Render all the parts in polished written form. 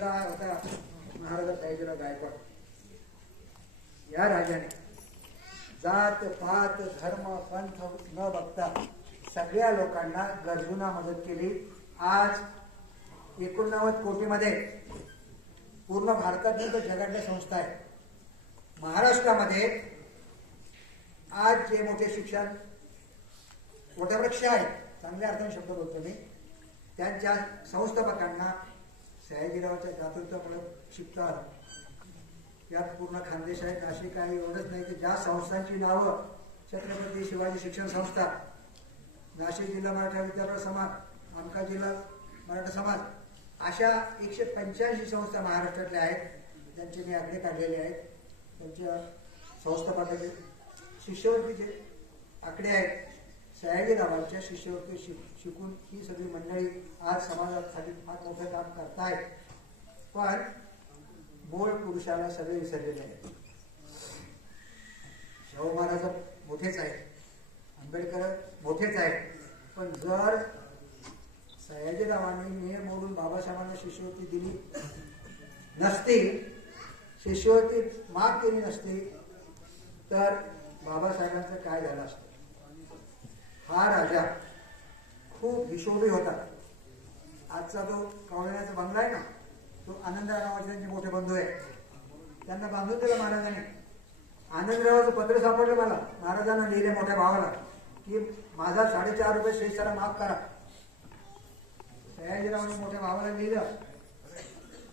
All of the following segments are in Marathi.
दुसरा होता महाराजा सयाजीराव गायकवाड. या राजाने जात पात धर्म पंथ न बघता सगळ्या लोकांना गरजूंना मदत केली. आज 89 कोटीमध्ये पूर्ण भारतातली तर जगातल्या संस्था आहेत. महाराष्ट्रामध्ये आज जे मोठे शिक्षण वटवृक्ष आहेत, चांगल्या अर्थाने शब्द बोलतो मी, त्यांच्या संस्थापकांना सयाजीरावाच्या दातृत्वामुळे शिकता आलं. यात पूर्ण खानदेश आहे, नाशिक आहे. एवढंच नाही की ज्या संस्थांची नावं छत्रपती शिवाजी शिक्षण संस्था, नाशिक जिल्हा मराठा विद्यापीठ समाज, आमका जिल्हा मराठा समाज, अशा 185 संस्था महाराष्ट्रातल्या आहेत. त्यांचे मी आकडे काढलेले आहेत. त्यांच्या संस्थापकाचे शिष्यवृत्तीचे आकडे आहेत. सयाजीरावांच्या शिष्यवृत्ती शिकून ही सगळी मंडळी आज समाजासाठी फार मोठं काम करतायत. पण मूळ पुरुषाला सगळे विसरलेले आहेत. शाहू महाराज मोठेच आहेत, आंबेडकर मोठेच आहेत, पण जर सयाजीरावांनी मेळ मोडून बाबासाहेबांना शिष्यवृत्ती दिली नसती, शिष्यवृत्ती माफ केली नसती, तर बाबासाहेबांचं काय झालं असतं. हा राजा खूप हिशोबी होता. आजचा जो कवळण्याचा बंगला आहे ना, तो आनंदरावाचे त्यांचे मोठे बंधू आहे. त्यांना बांधून दिलं महाराजांनी. आनंदरावाचं पत्र सापडलं मला. महाराजांना लिहिले मोठ्या भावाला की माझा 4.5 रुपये शेषाला माफ करा. सयाजीरावांनी मोठ्या भावाला लिहिलं,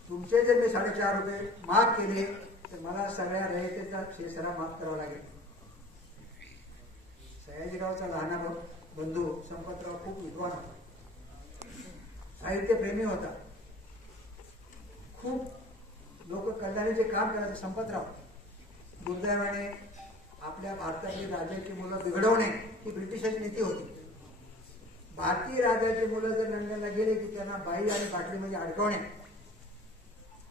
तुमचे जर मी 4.5 रुपये माफ केले तर मला सगळ्या रयतेचा शेषाला माफ करावा लागेल. सयाजीरावचा लहाना बंधू संपतराव खूप विद्वान होता, साहित्यप्रेमी होता. खूप लोक कल्याणाचे काम करायचे. संपतराव दुर्दैवाने आपल्या भारतातली राजाची मुलं बिघडवणे ही ब्रिटिशांची नीती होती. भारतीय राजाची मुलं जर लंडनला गेले की त्यांना बाई आणि बाटलीमध्ये अडकवणे,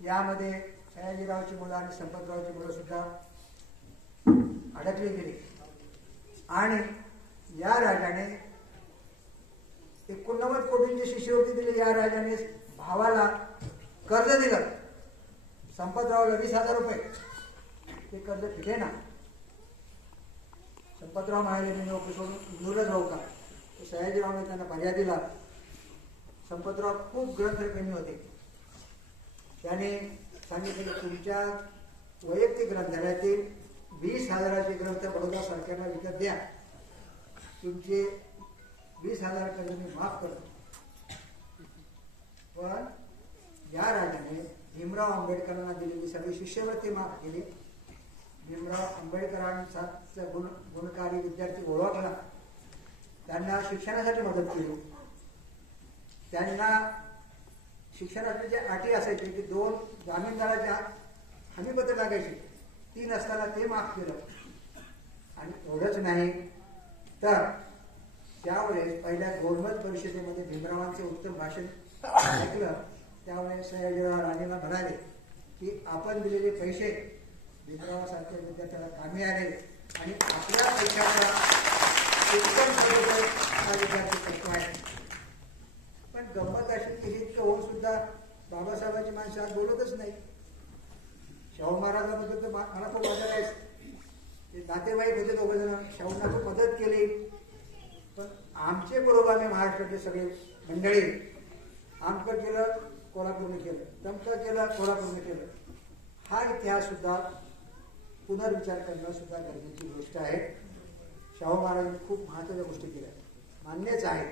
यामध्ये सयाजीरावची मुलं आणि संपतरावची मुलं सुद्धा अडकली गेली. आणि या राजाने 89 कोटींची शिष्यवृत्ती दिली. या राजाने भावाला कर्ज दिलं, संपतरावला 20,000 रुपये. ते कर्ज फिटे ना. संपतराव म्हणाले मी नोकरी सोडून इंदूरला जाऊ का. सयाजीरावने त्यांना पर्याय दिला. संपतराव खूप ग्रंथप्रेमी होते. त्याने सांगितले की तुमच्या वैयक्तिक ग्रंथालयातील 20,000चे ग्रंथ बडोदा सरकारला विकत द्या, तुमचे 20,000 कर्ज मी माफ करतो. पण या राजाने भीमराव आंबेडकरांना दिलेली सगळी शिष्यवृत्ती माफ केली. भीमराव आंबेडकरांचा गुणकारी विद्यार्थी ओळखला, त्यांना शिक्षणासाठी मदत केली. त्यांना शिक्षणाची जे अटी असायची की 2 जामीनदाराच्या हमीपत्र लागायची, 3 असताना ते माफ केलं. आणि एवढंच नाही तर त्यावेळेस पहिल्या गोलमत परिषदेमध्ये भीमरावांचे उत्तम भाषण ऐकलं. त्यावेळेस सयाजीराव राणेला म्हणाले की आपण दिलेले पैसे भीमरावासारख्या विद्यार्थ्याला कामी आले आणि आपल्या पैशाचा उत्तम विद्यार्थी करतो आहे. पण गंमत अशी केली की होऊन सुद्धा बाबासाहेबांची माणसं आज बोलतच नाही. शाहू महाराजांबद्दल तर मला खूप आदर आहे. ते नातेवाईक होते 2 जण, शाहूंना खूप मदत केली. पण आमचे पुरोगामी महाराष्ट्रातले सगळे मंडळी आमकं केलं कोल्हापूरने केलं, तमकं केलं कोल्हापूरने केलं. हा इतिहास सुद्धा पुनर्विचार करणं सुद्धा गरजेची गोष्ट आहे. शाहू महाराजांनी खूप महत्त्वाच्या गोष्टी केल्या, मान्यच आहे.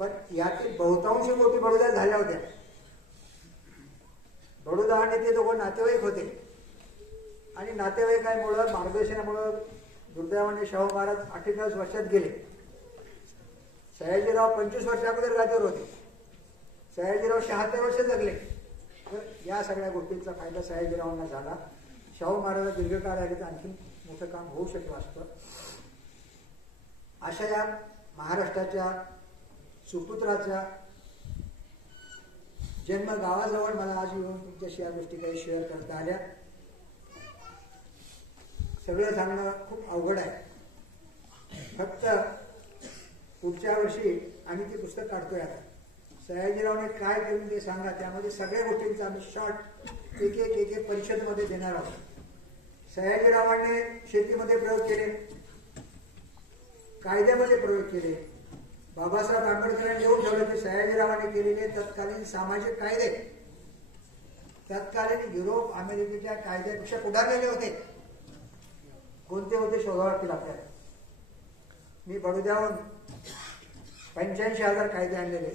पण यातील बहुतांश गोष्टी बडोद्यात झाल्या होत्या. बडोदा आणि ते 2 नातेवाईक होते आणि नातेवाईकांमुळं मार्गदर्शनामुळं दुर्दैवाने शाहू महाराज 48 वर्षात गेले. सयाजीराव 25 वर्ष अगोदर राज्यावर होते. सयाजीराव 76 वर्ष जगले. तर या सगळ्या गोष्टींचा फायदा सयाजीरावांना झाला. शाहू महाराज दीर्घकाळ आले तर आणखी मोठं काम होऊ शकलं असतं. अशा या महाराष्ट्राच्या सुपुत्राचा जन्म गावाजवळ मला आज येऊन तुमच्याशी या गोष्टी काही शेअर करता आल्या. सगळं सांगणं खूप अवघड आहे. फक्त पुढच्या वर्षी आम्ही ते पुस्तक काढतोय. आता सयाजीरावने काय केलं ते सांगा. त्यामध्ये सगळ्या गोष्टींचा आम्ही शॉर्ट एक एक परिषदमध्ये देणार आहोत. सयाजीरावांनी शेतीमध्ये प्रयोग केले, कायद्यामध्ये प्रयोग केले. बाबासाहेब आंबेडकरांनी लिहून ठेवलं की सयाजीरावांनी केलेले तत्कालीन सामाजिक कायदे तत्कालीन युरोप अमेरिकेच्या कायद्यापेक्षा पुढारलेले होते. कोणते होते शोधावे लागतील आपल्याला. मी बडोद्याहून 85,000 कायदे आणलेले.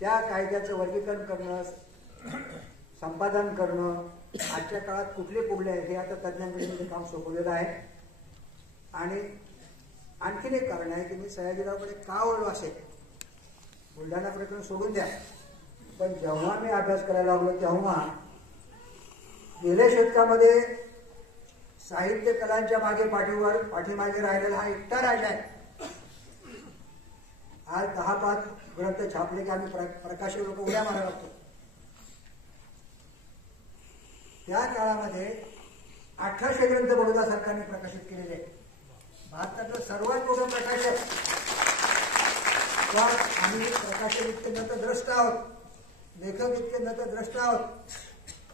त्या कायद्याचं वर्गीकरण करणं, संपादन करणं, आजच्या काळात कुठले पुढले आहेत हे आता तज्ज्ञांकडे काम सोपवलेलं आहे. आणि आणखीन एक कारण आहे की मी सयाजीरावकडे का वळलो असेल. बुलढाणा प्रकरण सोडून द्या, पण जेव्हा मी अभ्यास करायला लागलो तेव्हा गेल्या शतकामध्ये साहित्य कलांच्या पाठीमागे राहिलेला हा एकटा राजा आहे. आज 10-5 ग्रंथ छापले की आम्ही प्रकाशक लोक उड्या मारायला लागतो. त्या काळामध्ये 1800 ग्रंथ बडोदा सरकारने प्रकाशित केलेले आहेत. भारतातलं सर्वात मोठं प्रकाशक. पण आम्ही प्रकाशक इतके न तर द्रष्टा आहोत, लेखक इतके न तर द्रष्टा आहोत,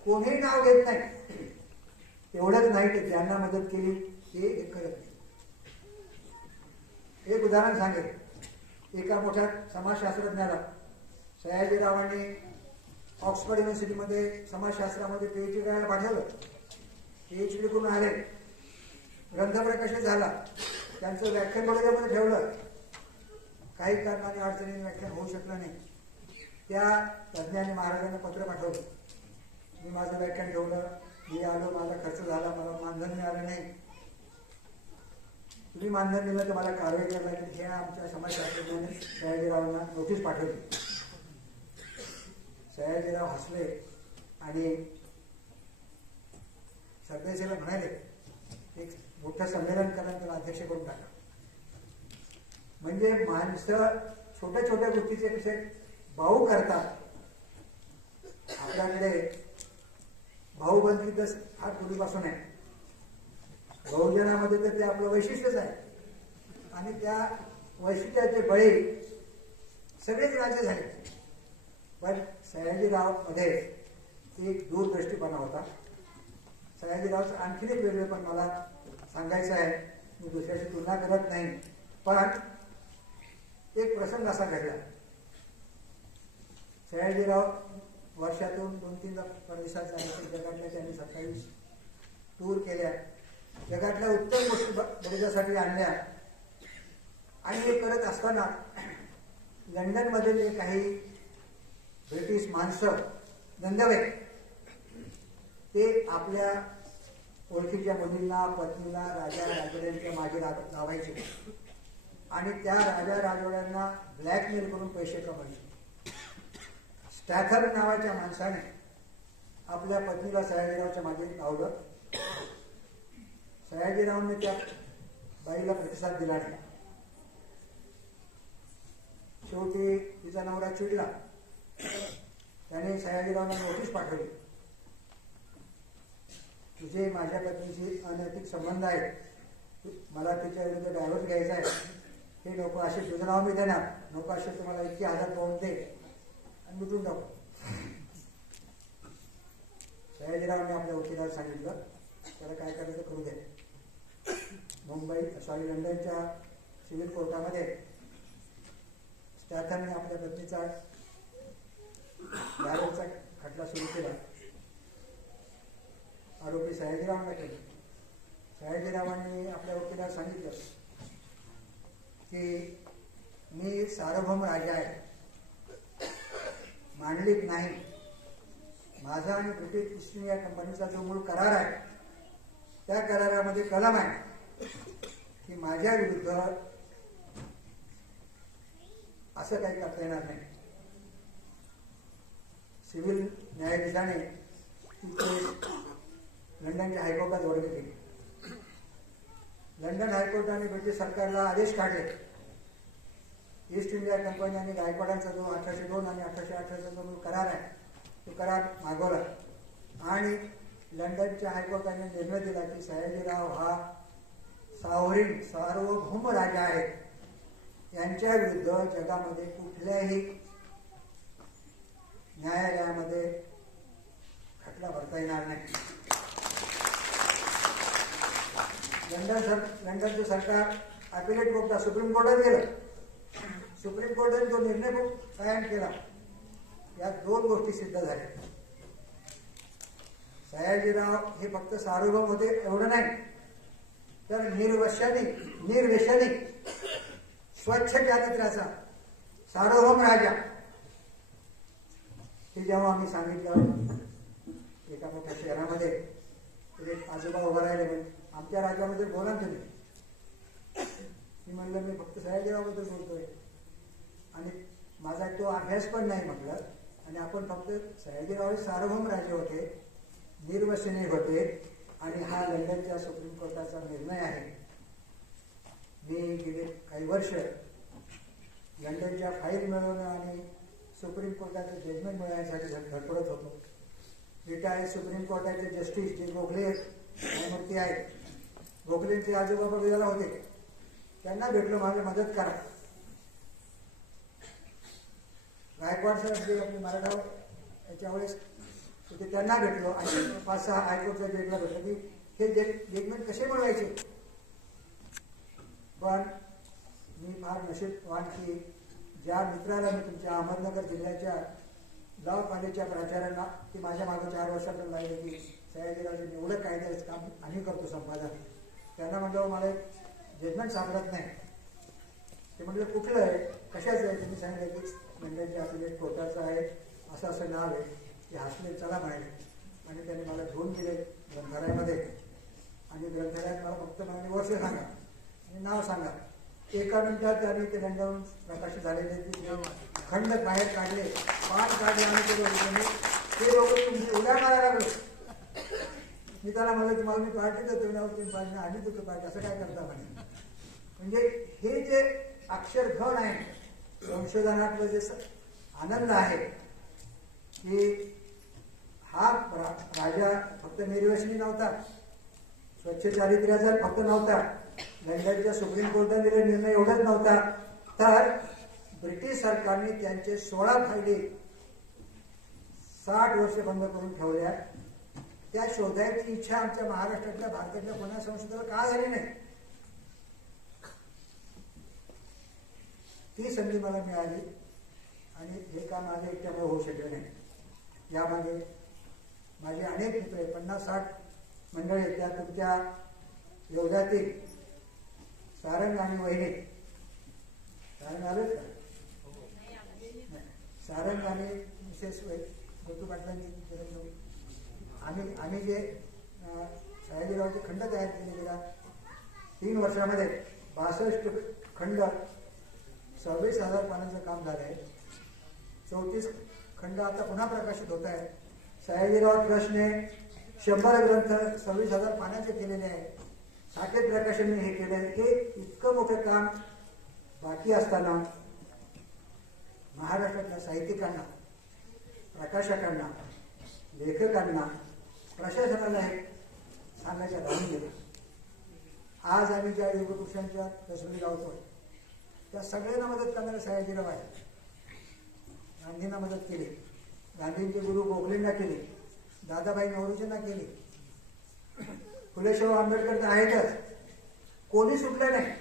कोणीही नाव घेत नाही. एवढंच नाही की ज्यांना मदत केली ते करत नाही. एक उदाहरण सांगेल. एका मोठ्या समाजशास्त्रज्ञाला सयाजीरावांनी ऑक्सफर्ड युनिव्हर्सिटीमध्ये समाजशास्त्रामध्ये PhD करायला पाठवलं. PhD करून आले, ग्रंथ प्रकाशित झाला. त्यांचं व्याख्यान बडोद्यामध्ये ठेवलं. काही कारणाने अडचणीने व्याख्यान होऊ शकलं नाही. त्या तज्ज्ञांनी महाराजांना पत्र पाठवलं, मी माझं व्याख्यान ठेवलं, मी आलो, माझा खर्च झाला, मला मानधन मिळालं नाही, तुम्ही मानधन दिलं तर मला कारवाई करायला लागेल. हे आमच्या समाजशास्त्रज्ञांनी सयाजीरावांना नोटीस पाठवली. सयाजीराव हसले आणि सरदेसाईला म्हणाले एक मोठं संमेलन करा, त्याला अध्यक्ष करून टाका. म्हणजे माणसं छोट्या छोट्या गोष्टीचे कसे भाऊ करतात. आपल्याकडे भाऊबंदी तर फार पूर्वीपासून आहे. बहुजनामध्ये तर ते आपलं वैशिष्ट्यच आहे. आणि त्या वैशिष्ट्याचे बळी सगळेच राज्य झाले. पण सयाजीराव मध्ये एक दूरदृष्टीपणा होता. सयाजीरावचं आणखीन एक वेगळे पण मला सांगायचं आहे. मी दुसऱ्याशी तुलना करत नाही, पण एक प्रसंग असा घडला. सयाजीराव वर्षातून 2-3 परदेशात जायचे. जगातल्या त्यांनी 27 टूर केल्या. जगातल्या उत्तम गोष्टी बडोद्यासाठी आणल्या. आणि हे करत असताना लंडनमधील काही ब्रिटिश माणसं नंदवे ते आपल्या ओळखीच्या मुलींना, पत्नीला राजा राजवाड्यांच्या मागे लावायचे आणि त्या राजा राजवाड्यांना ब्लॅकमेल करून पैसे कमवायचे. स्टॅथर नावाच्या माणसाने आपल्या पत्नीला सयाजीरावच्या मागे लावलं. सयाजीरावने त्या बाईला प्रतिसाद दिला नाही. शेवटी तिचा नवरा चिडला. त्याने सयाजीरावला नोटीस पाठवली, तुझे माझ्या पत्नीशी अनैतिक संबंध आहेत, मला तिच्या विरुद्ध डायव्होर्स घ्यायचा आहे. हे नको, असे तुझं नाव मी देणार, नको असे तुम्हाला इतके हजार पाऊंड दे आणि मिटून टाकू. सयाजीरावने आपल्या वकिलाला सांगितलं त्याला काय करायचं करू दे. लंडनच्या सिव्हिल कोर्टामध्ये स्टॅथरने आपल्या पत्नीचा डायव्होर्सचा खटला सुरू केला. आरोपी सयाजीरावांना केले. सयाजीरावांनी आपल्या वकिलाला सांगितलं की मी सार्वभौम राजा आहे, मांडलिक नाही. माझा आणि ब्रिटिश ईस्ट इंडिया कंपनीचा जो मूळ करार आहे त्या करारामध्ये कलम आहे की माझ्या विरुद्ध असं काही करता येणार नाही. सिव्हिल न्यायाधीशाने तिथे लंडनच्या हायकोर्टात वर्ग केली. लंडन हायकोर्टाने ब्रिटिश सरकारला आदेश काढले. ईस्ट इंडिया कंपनी आणि गायकवाडांचा जो 1802 आणि 1818चा जो मूळ करार आहे तो करार मागवला आणि लंडनच्या हायकोर्टाने निर्णय दिला की सयाजीराव हा सार्वभौम राजा आहे. यांच्या विरुद्ध जगामध्ये कुठल्याही लंडनचं सरकार अपिलेट कोर्टात सुप्रीम कोर्टात गेलं. सुप्रीम कोर्टाने जो निर्णय कायम केला, या दोन गोष्टी सिद्ध झाल्या. सयाजीराव हे फक्त सार्वभौम होते एवढं नाही, तर निर्व्यसनी स्वच्छ चारित्र्याचा सार्वभौम राजा. हे जेव्हा आम्ही सांगितलं एका मोठ्या शहरामध्ये, एक आजोबा उभा राहिले म्हणजे आमच्या राज्यामध्ये बोला तुम्ही. मी म्हणलं मी फक्त सयाजीरावबद्दल बोलतोय आणि माझा तो अभ्यास पण नाही म्हटलं. आणि आपण फक्त सयाजीराव हे सार्वभौम राजे होते, निर्वसनी होते आणि हा लंडनच्या सुप्रीम कोर्टाचा निर्णय आहे. मी गेले काही वर्ष लंडनच्या फाईल मिळवणं आणि सुप्रीम कोर्टाचं जजमेंट मिळवण्यासाठी धडपडत होतो. Retired supreme कोर्टाचे justice J Gokhale न्यायमूर्ती आहेत, गोखलेंचे आजोबा बघायला होते, त्यांना भेटलो, माझी मदत करा. गायकवाड साहेब जे आपले मराठा याच्या वेळेस तिथे त्यांना भेटलो आणि 5-6 हायकोर्टच्या जजला भेटलो की हे जजमेंट कसे मिळवायचे. पण मी फार नशीबवान की ज्या मित्राला मी तुमच्या अहमदनगर जिल्ह्याच्या लॉ कॉलेजच्या प्राचार्यांना की माझ्या मागे 4 वर्षापर्यंत लागले की सयाजीरावचे एवढं कायद्याचं काम आम्ही करतो संपादन, त्यांना म्हटलं मला एक जजमेंट सापडत नाही. ते म्हटलं कुठलं आहे, कशाचं आहे. तुम्ही सांगितलं की लंडनच्या अपिलेट कोर्टाचं आहे, असं असं नाव आहे. ते हसले, चला म्हणाले आणि त्यांनी मला घेऊन गेले ग्रंथालयामध्ये. आणि ग्रंथालयात मला फक्त म्हणाले वर्ष सांगा आणि नाव सांगा. एका मिनिटात त्यांनी ते लंडन प्रकाशित झालेले खंड बाहेर काढले, 5 काढले आणि ते लोक तुमची उड्या मारायला लागलो. मी त्याला म्हणलं तुम्हाला मी पार्टी देतो ना, तुम्ही पार्टी आणि देतो पार्टी, असं काय करता म्हणे. म्हणजे हे जे अक्षरधन आहे संशोधनातलं, जे आनंद आहे की हा राजा फक्त निर्व्यसनी नव्हता, स्वच्छ चारित्र्याचा फक्त नव्हता, लंडनच्या सुप्रीम कोर्टाने दिलेला निर्णय एवढाच नव्हता, तर ब्रिटिश सरकारने त्यांचे 16 फायली 60 वर्ष बंद करून ठेवल्या. त्या शोधायची इच्छा आमच्या महाराष्ट्रातल्या, भारतातल्या कोणा संशोधकाला का झाली नाही. ती संधी मला मिळाली आणि हे काम माझं एकट्यामुळे होऊ शकले नाही. यामध्ये माझे अनेक मित्र आहेत, 50-60 मंडळी, त्या तुमच्या योद्यातील सारंग आणि वहिनी, सारंग आलेच का, सारंग आणि मिसेस गोतू पाटलांनी आम्ही जे सयाजीरावचे खंड तयार केले गेल्या 3 वर्षामध्ये 62 खंड 26,000 पानांचं काम झालं आहे. 34 खंड आता पुन्हा प्रकाशित होत आहे. सयाजीराव ट्रस्टने 100 ग्रंथ 26,000 पानांचे केलेले आहे. साकेत प्रकाशनने हे केले. हे इतकं मोठं काम बाकी असताना महाराष्ट्रातल्या साहित्यिकांना, प्रकाशकांना, लेखकांना, प्रशासनाला हे सांगायचं राहून गेलं. आज आम्ही ज्या युगपुरुषांच्या तसबी लावतोय त्या सगळ्यांना मदत करणारे सयाजीराव आहे. गांधींना मदत केली, गांधींचे गुरु गोखलेंना केली, दादाभाई नौरोजींना केली, फुलेशाह आंबेडकर तर आहेतच, कोणी सुटलं नाही.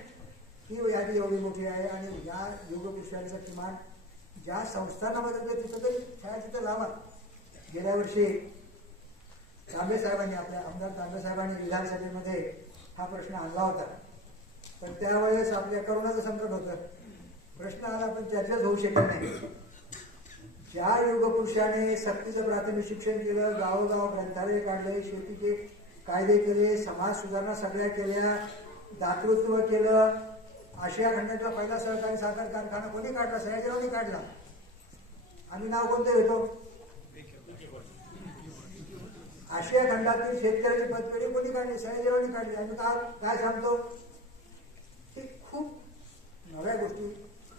ही यादी एवढी मोठी आहे आणि या युगपुरुषांचं किमान ज्या संस्थांना मदत केली तिथं तरी छायाचित्र लावा. गेल्या वर्षी तांबे साहेबांनी, आपल्या आमदार तांबे साहेबांनी विधानसभेमध्ये हा प्रश्न आणला होता, पण त्यावेळेस आपल्या करोनाचं संकट होतं, प्रश्न आला पण चर्चाच होऊ शकत नाही. ज्या युगपुरुषाने सक्तीचं प्राथमिक शिक्षण केलं, गावोगाव ग्रंथालय काढले, शेतीचे कायदे केले, समाज सुधारणा सगळ्या केल्या, दातृत्व केलं, आशिया खंडातला पहिला सहकारी साखर कारखाना कोणी काढला? सयाजीरावनी काढला. आम्ही नाव कोणतं घेतो? आशिया खंडातील शेतकऱ्याची पतपेढी कोणी काढली? सयाजीरावनी काढली. आम्ही काय सांगतो की खूप नव्या गोष्टी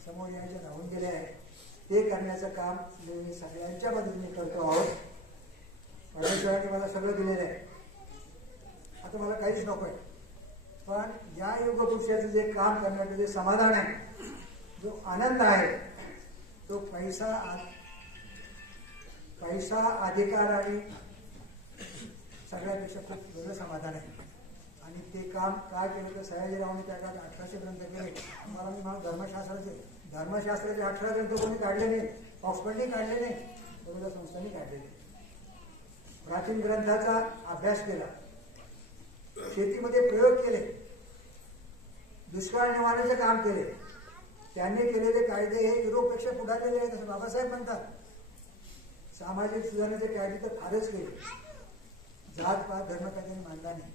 समोर यायच्या राहून गेल्या आहेत. ते करण्याचं काम मी सगळ्यांच्या मदतीने करतो आहोत. परमेश्वराने मला सगळं दिलेलं आहे, आता मला काहीच नको आहे. पण या युगपुरुषाचं जे काम करण्याचं जे समाधान आहे, जो आनंद आहे, तो पैसा अधिकार आणि सगळ्यापेक्षा खूप वेगळं समाधान आहे. आणि आणि ते काम काय केलं तर सयाजीरावांनी त्या काळात 1800 ग्रंथ केले. तुम्हाला मी म्हणून धर्मशास्त्राचे 18 ग्रंथ कोणी काढले नाही, ऑक्सफर्डने काढले नाही, बरोबर संस्थांनी काढले नाही. प्राचीन ग्रंथाचा अभ्यास केला, शेतीमध्ये प्रयोग केले, दुष्काळ निवारणाचे काम केले. त्यांनी केलेले कायदे हे युरोपपेक्षा पुढारलेले आहेत असं बाबासाहेब म्हणतात. सामाजिक सुधारणेचे कायदे तर फारच केले. जात पात धर्म कायद्याने मांडला नाही.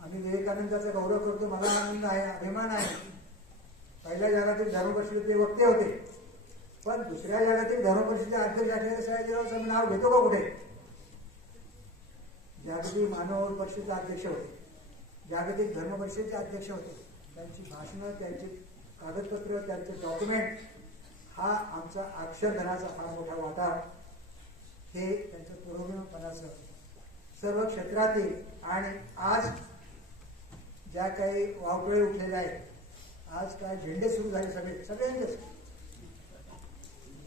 आम्ही विवेकानंदाचा गौरव करतो, मला आनंद आहे, अभिमान आहे. पहिल्या जगातील धर्मपरिषदेचे ते वक्ते होते, पण दुसऱ्या जगातील धर्मपरिषदेचे अध्यक्ष असलेले सयाजीरावांचं नाव घेतो का कुठे? जागतिक मानव परिषदेचे अध्यक्ष होते, जागतिक धर्म परिषदेचे अध्यक्ष होते. त्यांची भाषणं, त्यांची कागदपत्र, त्यांचे डॉक्युमेंट, हा आमचा अक्षरधनाचा फार मोठा वाटा. हे त्यांचं पुरोगमनाचं सर्व क्षेत्रातील. आणि आज ज्या काही वावटळे उठलेले आहेत, आज काय झेंडे सुरू झाले सगळ्यांचेच.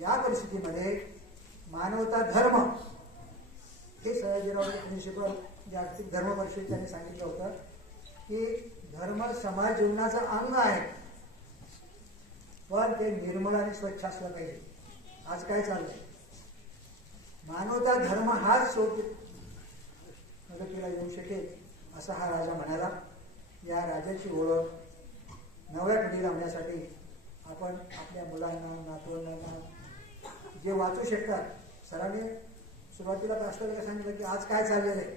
या परिस्थितीमध्ये मानवता धर्म हे सयाजीराव प्रिन्सिपल जागतिक धर्म परिषद त्यांनी सांगितलं होतं की धर्म समाज जीवनाचा अंग आहे, पण ते निर्मळ आणि स्वच्छ असलं पाहिजे. आज काय चाललंय? मानवता धर्म हाच सोड मदतीला येऊ शकेल असा हा राजा म्हणाला. या राजाची ओळख नव्या पिढीला होण्यासाठी आपण आपल्या मुलांना, नातवंडांना जे वाचू शकतात. सरांनी सुरुवातीला प्रास्ताविका सांगितलं की आज काय चाललेलं आहे.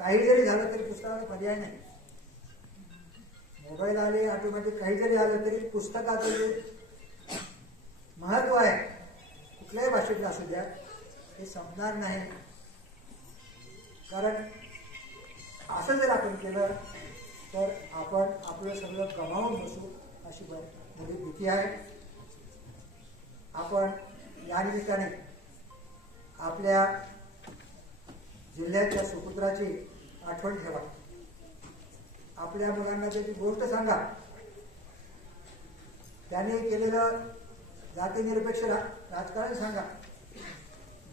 काही जरी झालं तरी पुस्तकाला पर्याय नाही. मोबाईल आले, ऑटोमॅटिक काही जरी आलं तरी पुस्तकाचं जे महत्व आहे कुठल्याही भाषेतलं असू द्या हे संपणार नाही. कारण असं जर आपण केलं तर आपण आपलं सगळं गमावून बसू अशी मोठी भीती आहे. आपण या निमित्ताने आपल्या जिल्ह्याच्या सुपुत्राची आठवण ठेवा. आपल्या मुलांना त्याची गोष्ट सांगा. त्यांनी केलेलं जातीनिरपेक्ष राजकारण सांगा.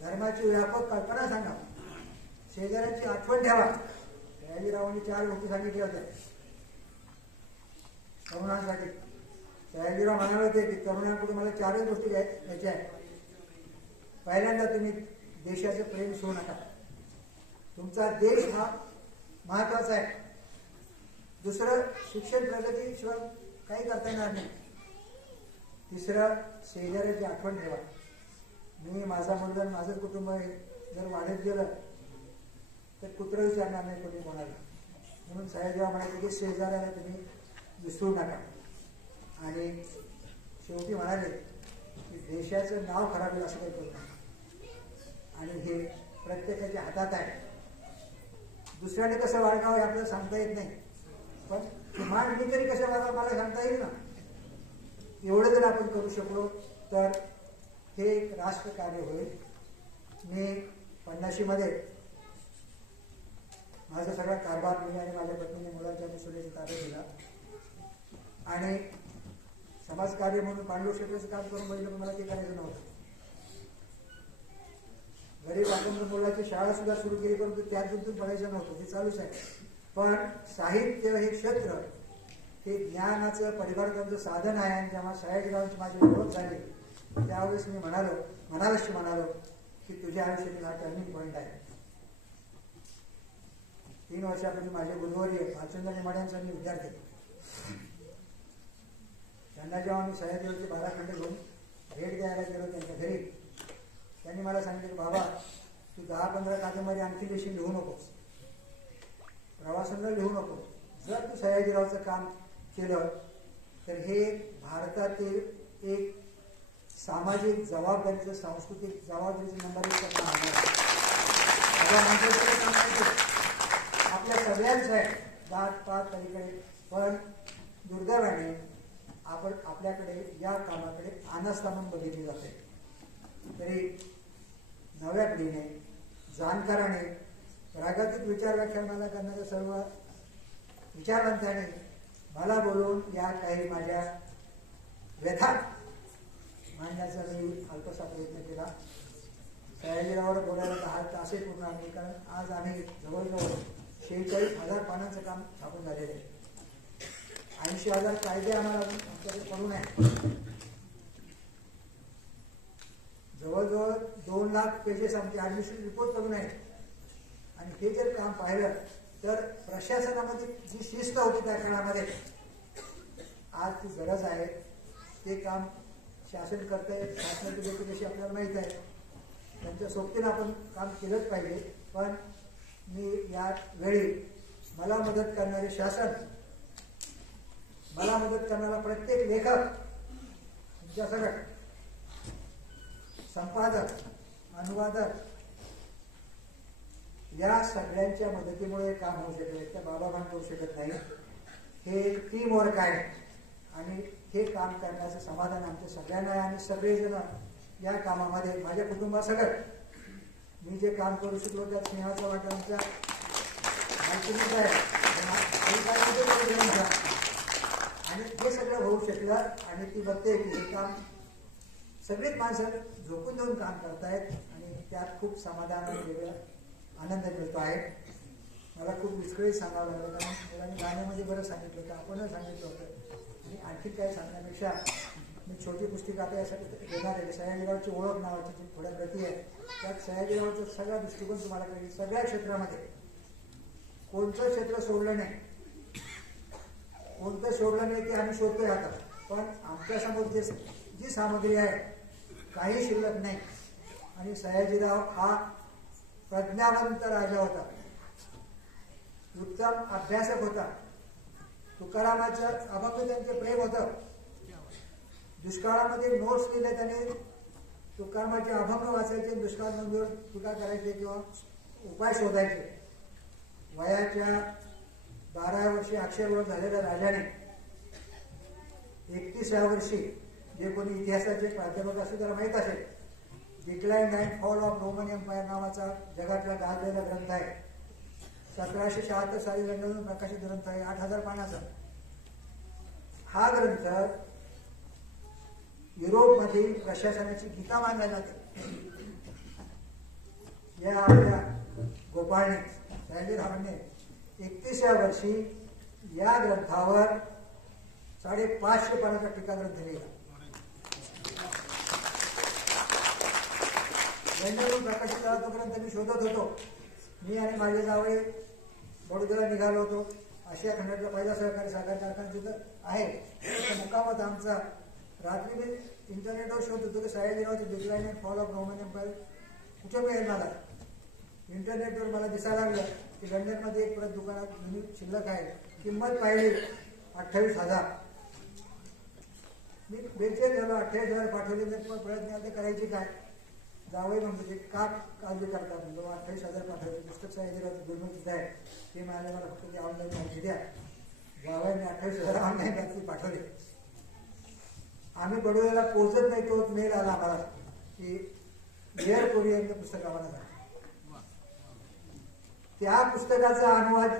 धर्माची व्यापक कल्पना सांगा. शेजाऱ्यांची आठवण ठेवा. सयाजीरावांनी 4 गोष्टी सांगितल्या होत्या तरुणांसाठी. सयाजीराव म्हणाले होते की तरुणांकडून मला 4च गोष्टी घ्यायच्या आहेत. पहिल्यांदा तुम्ही देशाचं प्रेम सोडू नका. तुमचा देश हा महत्वाचा आहे. दुसरं, शिक्षण प्रगतीशिवाय काही करता येणार नाही. तिसरं, शेजाऱ्याची आठवण ठेवा. मी, माझा मुलगा, माझं कुटुंब जर वाढत गेलं तर कुत्र विचारणार नाही कोणी कोणाला. म्हणून सयाजीराव म्हणाले की शेजाऱ्याला तुम्ही विसरू नका. आणि शेवटी म्हणाले की देशाचं नाव खराब होईल असं काही करू नका. आणि हे प्रत्येकाच्या हातात आहे. दुसऱ्याने कसं वागावं हे आपल्याला सांगता येत नाही, पण किमान मी तरी कसं वागावं मला सांगता येईल ना. एवढं जर आपण करू शकलो तर हे एक राष्ट्रकार्य होईल. मी 50मध्ये माझा सगळा कारभार मी आणि माझ्या पत्नीने मुलांच्या सुनेचा ताब्यात दिला आणि समाजकार्य म्हणून पांडुर क्षेत्राचं काम करून बघितलं, पण मला ते करायचं नव्हतं. गरीब आपण मुलाची शाळा सुद्धा सुरू केली, परंतु त्यात गुंतून पडायचं नव्हतं. ते चालूच आहे. पण साहित्य हे क्षेत्र हे ज्ञानाचं, परिवर्तनाचं साधन आहे. आणि जेव्हा सयाजीरावांची माझी ओळख झाली त्यावेळेस मी म्हणालो की तुझ्या आयुष्यातील हा टर्निंग पॉईंट आहे. 3 वर्षापूर्वी माझे गुरुवर्य भालचंद्र नेमाड्यांचा मी विद्यार्थी. त्यांना जेव्हा मी सयाजीरावचे 12 खंड घेऊन भेट द्यायला गेलो त्यांच्या घरी, त्यांनी मला सांगितलं बाबा तू 10-15 कादंबरी आणखी देशी लिहू नकोस, प्रवासाला लिहू नको. जर तू सयाजीरावचं काम केलं तर हे भारतातील एक सामाजिक जबाबदारीचं, सांस्कृतिक जबाबदारीचं नंबर 1 आपल्या सगळ्यांचं आहे, जात पात पलीकडे. पण दुर्दैवाने आपण आपल्याकडे या कामाकडे अनास्था म्हणून बघितली जाते. तरी नव्या पिढीने, जाणकाराने, प्रागतिक विचार व्याख्यानाला करणाऱ्या सर्व विचारवंतांनी मला बोलवून या काही माझ्या व्यथा मांडण्याचा मी अल्पसा प्रयत्न केला. सयाजीरावावर बोलायला 10 तासही पूर्ण नाही, कारण आज आम्ही जवळजवळ 46,000 पानांचं काम छापून झालेलं आहे. 80,000 कायदे आम्हाला आमच्याकडे पडून आहे. जवळजवळ 2 लाख पेजेस आमचे ॲडमिनिस्ट्रेटिव्ह रिपोर्ट करून आहे. आणि हे जर काम पाहिलं तर प्रशासनामध्ये जी शिस्त होती त्या काळामध्ये आज ती गरज आहे. ते काम शासन करतंय, शासनाची गती कशी आपल्याला माहीत आहे. त्यांच्या सोबतीनं आपण काम केलंच पाहिजे. पण मी या वेळी मला मदत करणारे शासन, मला मदत करणारा प्रत्येक लेखक, तुमच्यासकट संपादक, अनुवादक, या सगळ्यांच्या मदतीमुळे काम होऊ शकले. त्या बाबाभान करू शकत नाही. हे एक टीम वर्क आहे आणि हे काम करण्याचं समाधान आमच्या सगळ्यांना आहे. आणि सगळेजण या कामामध्ये माझ्या कुटुंबासकट मी जे काम करू शकलो त्या स्नेहाचा वाटा आमच्या मालकीनीच आहे. आणि हे सगळं होऊ शकलं. आणि ती बघते की हे काम सगळीच माणसं झोपून देऊन काम करतायत आणि त्यात खूप समाधान आणि वेगळा आनंद मिळतो आहे. मला खूप विस्कळीत सांगावं लागलं, कारण मुलांनी गाण्यामध्ये बरं सांगितलं होतं, आपणच सांगितलं होतं. आणि आणखी काय सांगण्यापेक्षा मी छोटी पुस्तिका आता यासाठी देणार आहे. सयाजीरावची ओळख नावाची जी थोड्या प्रती आहे, त्यात सयाजीरावचा सगळा दृष्टिकोन तुम्हाला कळेल. सगळ्या क्षेत्रामध्ये कोणतं क्षेत्र सोडलं नाही, कोणतं सोडलं नाही ते आम्ही शोधतोय आता. पण आमच्यासमोर जी सामग्री आहे काही शिल्लक नाही. आणि सयाजीराव हा प्रज्ञावंत राजा होता, उत्तम अभ्यासक होता. तुकारामाचं अभंग त्यांचे प्रेम होतं. दुष्काळामध्ये नोट्स लिहिले त्याने, तुकारामाचे अभंग वाचायचे, दुष्काळ नोंदीवर टीका करायचे किंवा उपाय शोधायचे. वयाच्या 12व्या वर्षी अक्षरवळ झालेल्या राजाने 31व्या वर्षी, जे कोणी इतिहासाचे प्राध्यापक असू त्याला माहीत असेल, decline and fall of Roman Empire नावाचा जगातला गाजलेला ग्रंथ आहे. 1776 साली लंडनमधून प्रकाशित ग्रंथ आहे. 8,000 पानाचा हा ग्रंथ युरोपमधील प्रशासनाची गीता मानला जाते. या आपल्या गोपाळने, सयाजीरावांनी 31व्या वर्षी या ग्रंथावर 550 पानाचा टीका ग्रंथ लिहिला. लंडनमधून प्रकाशित झाला तो ग्रंथ मी शोधत होतो. मी आणि माझे जावळे बडोद्याला निघालो होतो. आशिया खंडातला पहिला सहकारी साखर कारखाना तिथं आहे. मुक्काम होता आमचा. रात्री मी इंटरनेटवर शोध होतो की सयाजीरावचे decline and fall of Roman Empire कुठे मिळेल. मला इंटरनेटवर मला दिसायला लागलं की लंडनमध्ये एक परत दुकानात शिल्लक आहे. किंमत पाहिली 28,000. मी बेचैन झालो. 28,000 पाठवले नाही, पण प्रयत्न आता करायची काय. जावई म्हणजे का काळजी करतात, म्हणजे 28,000 पाठवले. पुस्तक सयाजीरावचं दुर्मिळ तिथं आहे. ते म्हणाले मला फक्त ते ऑनलाईन माहिती द्या. जावईने 28,000 ऑनलाईन रात्री पाठवले. आम्ही बडोद्याला पोहोचत नाही तो मेल आला आम्हाला की एअर कोरियरचं पुस्तक आम्हाला झालं. त्या पुस्तकाचा अनुवाद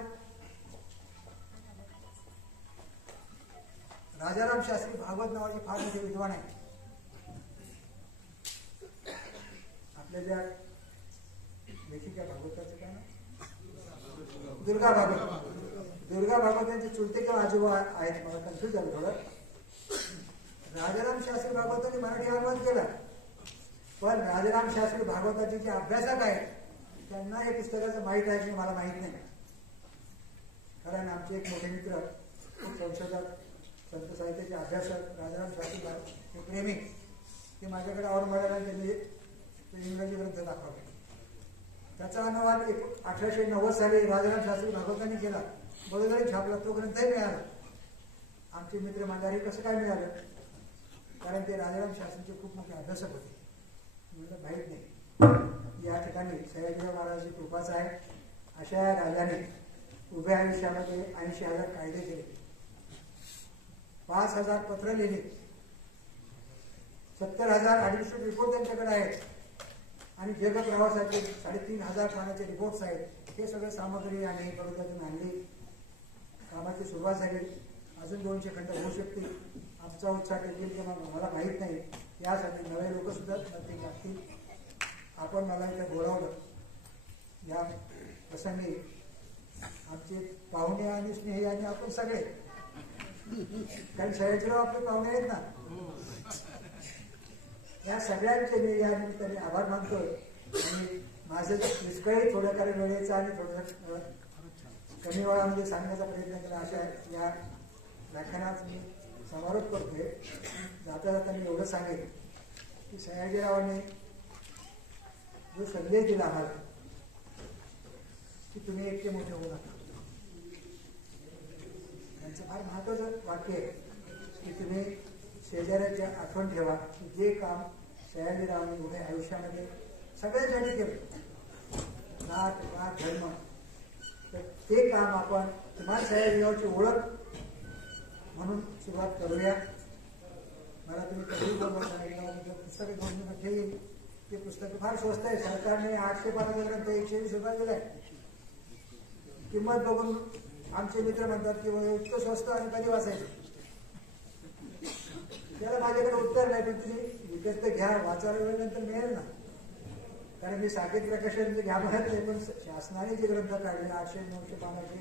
राजाराम शास्त्री भागवत नावाचे फार मोठे विद्वान आहे. आपल्या ज्या लेखिका भागवताचं काय ना, दुर्गा भागवत. दुर्गा भागवत यांचे चुलते किंवा आजोबा आहेत. मला कन्फ्युज झालं थोडं. राजाराम शास्त्री भागवतांनी मराठी अनुवाद केला, पण राजाराम शास्त्री भागवताचे जे अभ्यासक आहेत त्यांना हे पुस्तकाचं माहीत आहे की मला माहीत नाही. कारण आमचे एक मोठे मित्र, संशोधक, संत साहित्याचे अभ्यासक राजाराम शास्त्री हे प्रेमी, ते माझ्याकडे आवड मिळाला. त्यांनी इंग्रजी ग्रंथ दाखवले. त्याचा अनुवाद 1890 साली राजाराम शास्त्री भागवतांनी केला. बरोबर छापला. तो ग्रंथही मिळाला. आमचे मित्र माझ्या कसं काय मिळालं, कारण ते राजाराम शास्त्रीचे खूप मोठे अभ्यासक होते. म्हणलं माहीत नाही. या ठिकाणी सयाजीराव महाराजांची कृपाच आहे. अशा राजाने उभ्या आयुष्यामध्ये 80,000 कायदे केले, 5,000 पत्र लिहिले, 70,000 ॲडमिनिस्ट्रेटिव्ह रिपोर्ट त्यांच्याकडे आहेत. आणि जग प्रवासाचे 3,500 पानाचे रिपोर्ट्स आहेत. हे सगळं सामग्री आणि बडोद्यातून आणली. कामाची सुरुवात झाली. अजून 200 खंड होऊ शकतील. आमचा उत्साह टेकेल किंवा मला माहीत नाही. यासाठी नवे लोक सुद्धा नक्की लागतील. आपण मला इथे बोलावलं. या प्रसंगी आमचे पाहुणे आणि स्नेही आणि आपण सगळे, कारण सयाजीराव आपले पाहुणे आहेत ना, या सगळ्यांचे मी या निमित्ताने आभार मानतोय. आणि माझं विस्कळीत थोडं काही वेळेचा आणि थोडं कमी वेळामध्ये सांगण्याचा प्रयत्न केला. अशा या व्याख्यानात मी समारोप करतोय. जाता जाता मी एवढं सांगेन की सयाजीरावांनी जो संदेश दिला आम्हाला की तुम्ही एकटे मोठे होऊ नका, त्यांचं फार महत्वाचं वाक्य आहे की तुम्ही शेजाऱ्याची आठवण ठेवा. जे काम सयाजीरावांनी उभ्या आयुष्यामध्ये सगळ्यांसाठी केलं, जात पात धर्म, तर ते काम आपण किमान सयाजीरावाची ओळख म्हणून सुरुवात करूया. मला तुम्ही कधी बोलून सांगितलं पुस्तक घेऊन ठेवील. ते पुस्तक फार स्वस्त आहे. सरकारने 800 पानाचा ग्रंथ 120 रुपये दिलाय. किंमत बघून आमचे मित्र म्हणतात की इतकं स्वस्त आणि कधी वाचायचं. त्याला माझ्याकडे उत्तर नाही, पण तुम्ही विकत तर घ्या, वाचायला वेळ नंतर मिळेल ना. कारण मी साकेत प्रकाशन घ्या म्हणत नाही, पण शासनाने जे ग्रंथ काढले 800-900 पानाचे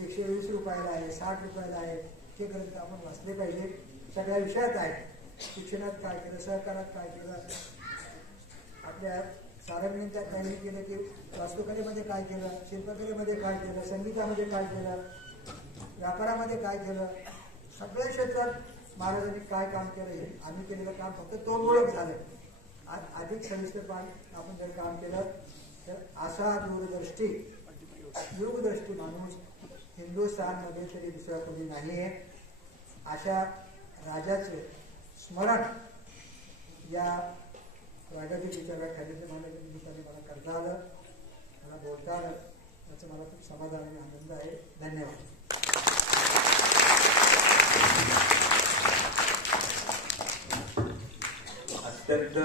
120 रुपयाला आहे, 60 रुपयाला आहे, हे ग्रंथ आपण वाचले पाहिजे. सगळ्या विषयात आहे. शिक्षणात काय केलं, सहकारात काय केलं, आपल्या सारंगींच्या काही केलं की वास्तुकलेमध्ये काय केलं, शिल्पकलेमध्ये काय केलं, संगीतामध्ये काय केलं, व्यापारामध्ये काय केलं, सगळ्या क्षेत्रात महाराजांनी काय काम केलं, हे आम्ही केलेलं काम फक्त तोंडओळख झालं. अधिक सविस्तर आपण जर काम केलं तर असा दूरदृष्टी युगदृष्टी माणूस हिंदुस्थानमध्ये तरी दुसरा कोणी नाही आहे. अशा राजाचे स्मरण या प्रागतिक विचाराखालीचे मला करता आलं, मला बोलता आलं, याचं मला खूप समाधान आणि आनंद आहे. धन्यवाद. अत्यंत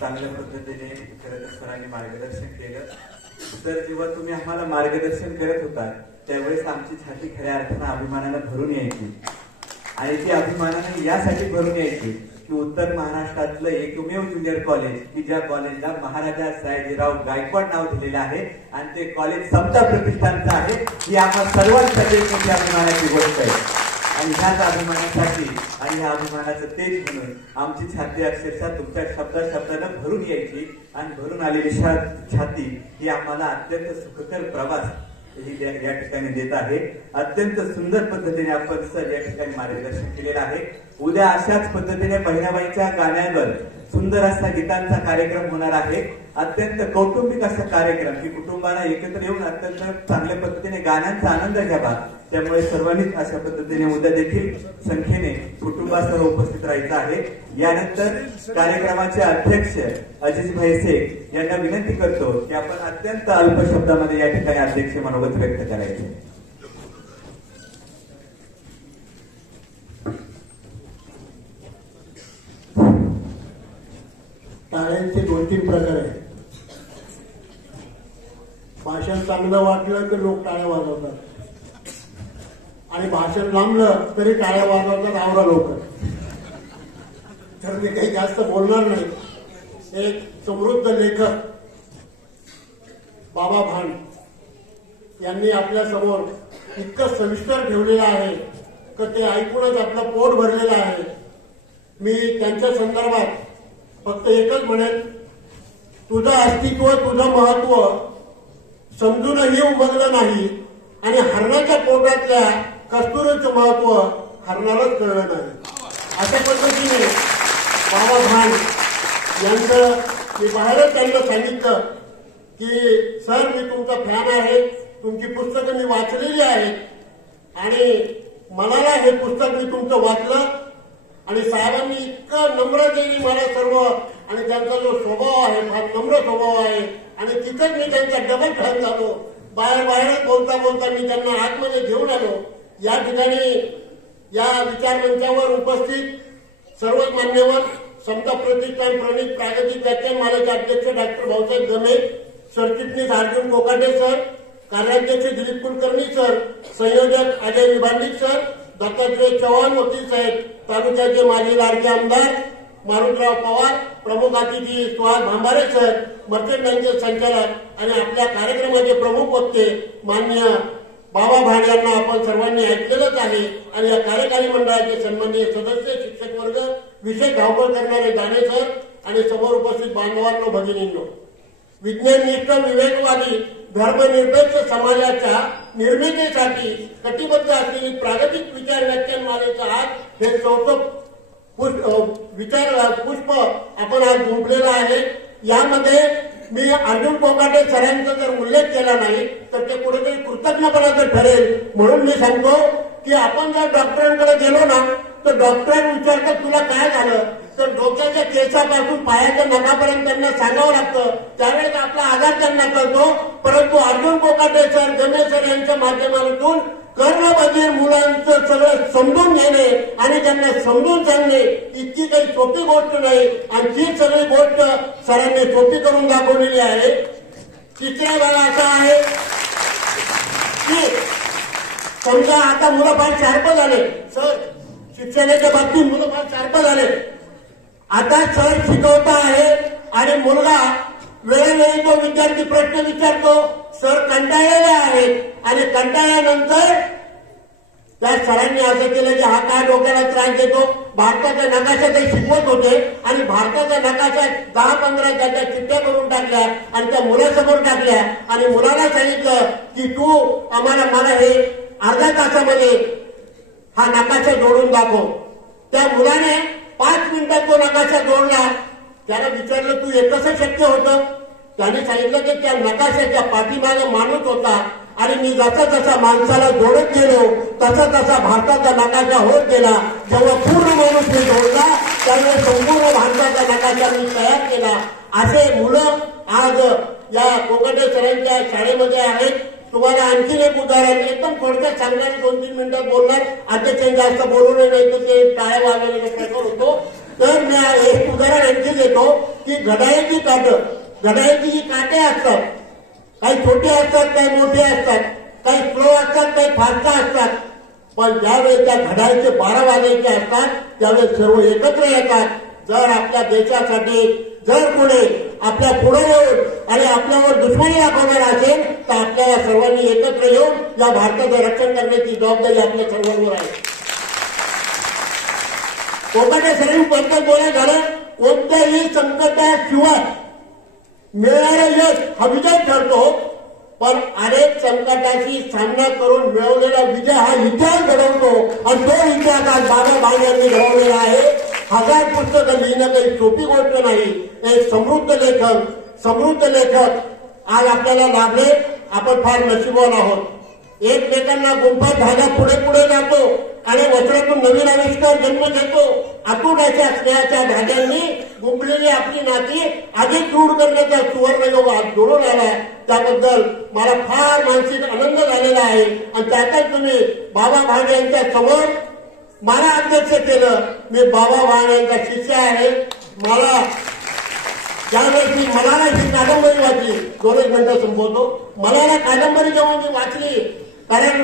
चांगल्या पद्धतीने खरं तर सरांनी मार्गदर्शन केलं. तर जेव्हा तुम्ही आम्हाला मार्गदर्शन करत होता त्यावेळेस आमची छाती खऱ्या अर्थानं अभिमानानं भरून यायची. आणि ती अभिमानाने यासाठी भरून यायची की उत्तर महाराष्ट्रातलं एकमेव ज्युनियर कॉलेज की ज्या कॉलेजला महाराजा सयाजीराव गायकवाड नाव दिलेलं आहे आणि ते कॉलेज समता प्रतिष्ठानचं आहे, ही आम्हा सर्वांसाठी मोठी अभिमानाची गोष्ट आहे. आणि ह्याच अभिमानासाठी आणि ह्या अभिमानाचं तेज म्हणून आमची छाती अक्षरशः तुमच्या शब्दानं भरून यायची. आणि भरून आलेली छाती ही आम्हाला अत्यंत सुखकर प्रवास ही या ठिकाणी देत आहे. अत्यंत सुंदर पद्धतीने आपण सर या ठिकाणी मार्गदर्शन केलेलं आहे. उद्या अशाच पद्धतीने बहिणाबाईच्या गाण्यांवर सुंदर असा गीतांचा कार्यक्रम होणार आहे. अत्यंत कौटुंबिक असा कार्यक्रम की कुटुंबाला एकत्र येऊन अत्यंत चांगल्या पद्धतीने गाण्यांचा आनंद घ्यावा. त्यामुळे सर्वांनीच अशा पद्धतीने उद्या देखील संख्येने कुटुंबासह उपस्थित राहायचं आहे. यानंतर कार्यक्रमाचे अध्यक्ष अजिजभाई शेख यांना विनंती करतो की आपण अत्यंत अल्प शब्दामध्ये या ठिकाणी अध्यक्ष मनोगत व्यक्त करायचे. टाळ्यांचे 2-3 प्रकार आहेत. भाषण चांगलं वाटलं तर लोक टाळ्या वाजवतात आणि भाषण लांबलं तरी टाळ्या वाजवतात आवरा लोक. तर मी काही जास्त बोलणार नाही. एक समृद्ध लेखक बाबा भांड यांनी आपल्या समोर इतकं सविस्तर ठेवलेलं आहे की ते ऐकूनच आपलं पोट भरलेलं आहे. मी त्यांच्या संदर्भात फक्त एकच म्हणेन, तुझं अस्तित्व तुझं महत्व समजूनही उमगलं नाही आणि हरणाच्या पोटातल्या कस्तुरीचं महत्व हरणारच कळलं नाही. अशा पद्धतीने बाबा भांड यांचं मी बाहेरच त्यांना सांगितलं की सर मी तुमचा फॅन आहे, तुमची पुस्तकं मी वाचलेली आहेत आणि मनाला हे पुस्तक मी तुमचं वाचलं आणि साहेबांनी इतकं नम्रतेने मला सर्व आणि त्यांचा जो स्वभाव आहे फार नम्र स्वभाव आहे आणि तिथंच मी त्यांच्या डबल फॅन झालो. बाहेरच बोलता बोलता मी त्यांना आतमध्ये घेऊन आलो. या ठिकाणी या विचारमंचावर उपस्थित सर्व मान्यवर समता प्रतिष्ठान प्रणित प्रागतिक व्याख्यानमालेचे अध्यक्ष डॉक्टर भाऊसाहेब गमे, सरचिटणीस अर्जुन कोकाटे सर, कार्याध्यक्ष दिलीप कुलकर्णी सर, संयोजक अजय विभांडिक सर, दत्तात्रय चव्हाण वकील साहेब, तालुक्याचे माजी लाडके आमदार मारुतराव पवार, प्रमुख अतिथी सुहास भांबारे सर, मर्चंट बँकेचे संचालक आणि आपल्या कार्यक्रमाचे प्रमुख वक्ते मान्य बाबा भाड यांना आपण सर्वांनी ऐकलेलंच आहे आणि या कार्यकारी मंडळाचे सन्माननीय सदस्य, शिक्षक वर्ग, विषय धावपळ करणारे दाणे सर आणि समोर उपस्थित बांधवांनो, भगिनींनो, विज्ञाननिष्ठ, विवेकवादी, धर्मनिरपेक्ष समाजाच्या निर्मितीसाठी कटिबद्ध असलेली प्रागतिक विचार व्याख्यानमालेचं आज हे 4थं विचार पुष्प आपण आज गुंफलेलं आहे. यामध्ये मी अर्जुन कोकाटे सरांचा जर उल्लेख केला नाही तर ते कुठेतरी कृतज्ञपणाचं ठरेल. म्हणून मी सांगतो की आपण जर डॉक्टरांकडे गेलो ना तर डॉक्टर विचारतात तुला काय झालं, तर डोक्याच्या केसापासून पायाच्या नखापर्यंत त्यांना सांगावं लागतं. त्यावेळेस आपला आजार त्यांना कळतो. परंतु अर्जुन कोकाटे सर, गमे सर यांच्या माध्यमातून कर्णबधीर मुलांचं सगळं समजून घेणे आणि त्यांना समजून सांगणे इतकी काही सोपी गोष्ट नाही आणि ती सगळी गोष्ट सरांनी सोपी करून दाखवलेली आहे. तिसरा भाग असा आहे की समजा आता मुलं फार शार्प झाले, सर शिक्षणाच्या बाबतीत मुलं फार शार्प झाले. आता सर शिकवता आहे आणि मुलगा वेळोवेळी तो विद्यार्थी प्रश्न विचारतो, सर कंटाळलेले आहेत आणि कंटाळल्यानंतर त्या सरांनी असं केलं की हा काय डोक्याला त्रास देतो. भारताचा नकाशा ते शिकवत होते आणि भारताचा नकाशा 10-15 त्याच्या चिठ्ठ्या करून टाकल्या आणि त्या मुलासमोर टाकल्या आणि मुलाला सांगितलं की तू मला हे अर्ध्या तासामध्ये हा नकाशा जोडून दाखव. त्या मुलाने 5 मिनिटात तो नकाशा जोडला. त्याला विचारलं तू हे कसं शक्य होतं. त्याने सांगितलं की त्या नकाशाच्या पाठीमागे माणूस होता आणि मी जसा जसा माणसाला जोडत गेलो तसा तसा भारताचा नकाशा होत गेला. जेव्हा पूर्ण माणूस मी जोडला त्यावेळेस संपूर्ण भारताचा नकाशा मी तयार केला. असे मुलं आज या कोकाटे सरांच्या शाळेमध्ये आहेत. तुम्हाला आणखीन एक उदाहरण एकदम थोडक्यात सांगणार, 2-3 मिनिटात बोलणार. अध्यक्ष जास्त बोलू नये तर ते टाळ्या वाजवण्याचा प्रकार होतो. तर मी एक उदाहरण आणखी देतो की घड्याळाची घड्याळाची जी काटे असतात, काही छोटे असतात, काही मोठे असतात, काही स्लो असतात, काही फास्ट असतात. पण ज्यावेळेस त्या घड्याळाचे 12 वाजायचे असतात त्यावेळेस सर्व एकत्र येतात. जर आपल्या देशासाठी जर कोणी आपल्या पुढे येऊन आणि आपल्यावर दुश्मनी दाखवणार असेल तर आपल्याला सर्वांनी एकत्र येऊन या भारताचं रक्षण करण्याची जबाबदारी आपल्या सर्वांवर आहे. कोकाटे सरांबद्दल बोलायचं झालं, कोणत्याही संकटाशिवाय मिळणारं यश हा विजय ठरतो. पण अनेक संकटाशी सामना करून मिळवलेला विजय हा इतिहास घडवतो आणि तो इतिहास आज बाबा भाड यांनी घडवलेला आहे. 1000 पुस्तकं लिहिणं काही सोपी गोष्ट नाही. एक समृद्ध लेखक आज आपल्याला लाभले. आपण फार नशिबवान आहोत. एकमेकांना गुंफत धागा पुढे पुढे जातो आणि वस्त्रातून नवीन आविष्कार जन्म घेतो. अतूट अशा स्नेहाच्या धाग्यांनी गुंफलेली आपली नाती अधिक दृढ करण्याचा सुवर्णयोग आज जोडून आलाय. त्याबद्दल मला फार मानसिक आनंद झालेला आहे आणि त्यातच तुम्ही बाबा भाड यांच्या समोर मला अध्यक्ष केलं. मी बाबा भाड यांचा शिष्य आहे. मला ज्यावेळेस मी मलाला ही कादंबरी वाचली, 2 मिनिटं संपवतो. मलाला कादंबरी जेव्हा मी वाचली, कारण